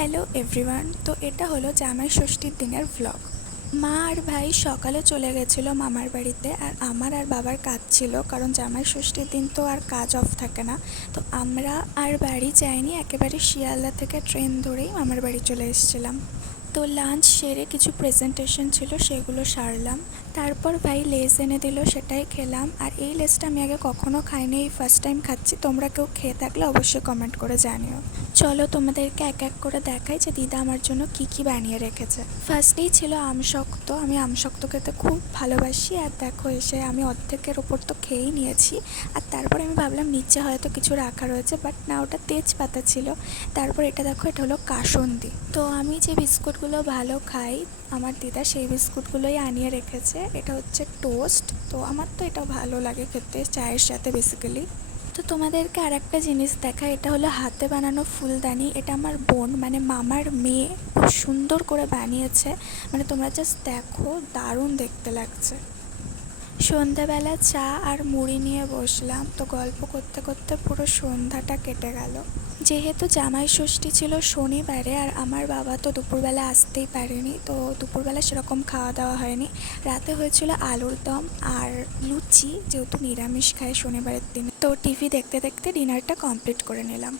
Hello everyone. তো এটা হলো জামাই ষষ্ঠীর দিনের ভ্লগ। মা আর ভাই সকালে চলে গেছিলো মামার বাড়িতে, আর আমার আর বাবার কাজ ছিল, কারণ জামাই ষষ্ঠীর দিন তো আর কাজ অফ থাকে না। তো আমরা আর বাড়ি যাইনি, একেবারে শিয়ালদা থেকে ট্রেন ধরেই মামার বাড়ি চলে এসেছিলাম। তো লাঞ্চ সেরে কিছু প্রেজেন্টেশন ছিল, সেগুলো সারলাম। তারপর ভাই লেস এনে দিল, সেটাই খেলাম। আর এই লেসটা আমি আগে কখনো খাইনি, এই ফার্স্ট টাইম খাচ্ছি। তোমরা কেউ খেয়ে থাকলে অবশ্যই কমেন্ট করে জানিও। চলো তোমাদেরকে এক এক করে দেখাই যে দিদা আমার জন্য কি কি বানিয়ে রেখেছে। ফার্স্টেই ছিল আমশক্ত। আমি আমশক্ত খেতে খুব ভালোবাসি, আর দেখো এসে আমি অর্ধেকের ওপর তো খেয়েই নিয়েছি। আর তারপরে আমি ভাবলাম নিচে হয়তো কিছু রাখা রয়েছে, বাট না, ওটা তেজপাতা ছিল। তারপর এটা দেখো, এটা হলো কাসুন্দি। তো আমি যে বিস্কুটগুলো ভালো খাই, আমার দিদা সেই বিস্কুটগুলোই আনিয়ে রেখেছে। এটা হচ্ছে টোস্ট। তো আমার তো এটা ভালো লাগে খেতে, চায়ের সাথে বেসিক্যালি। তো তোমাদেরকে আর একটা জিনিস দেখাই, এটা হলো হাতে বানানো ফুলদানি। এটা আমার বোন, মানে মামার মেয়ে, খুব সুন্দর করে বানিয়েছে। মানে তোমরা জাস্ট দেখো, দারুণ দেখতে লাগছে। সন্ধ্যাবেলা চা আর মুড়ি নিয়ে বসলাম। তো গল্প করতে করতে পুরো সন্ধ্যাটা কেটে গেল। যেহেতু জামাই ষষ্ঠী ছিল শনিবারে, আর আমার বাবা তো দুপুরবেলা আসতেই পারেনি, তো দুপুরবেলা সেরকম খাওয়া দাওয়া হয়নি। রাতে হয়েছিল আলুর দম আর লুচি, যেহেতু নিরামিষ খায় শনিবারের দিনে। তো টিভি দেখতে দেখতে ডিনারটা কমপ্লিট করে নিলাম।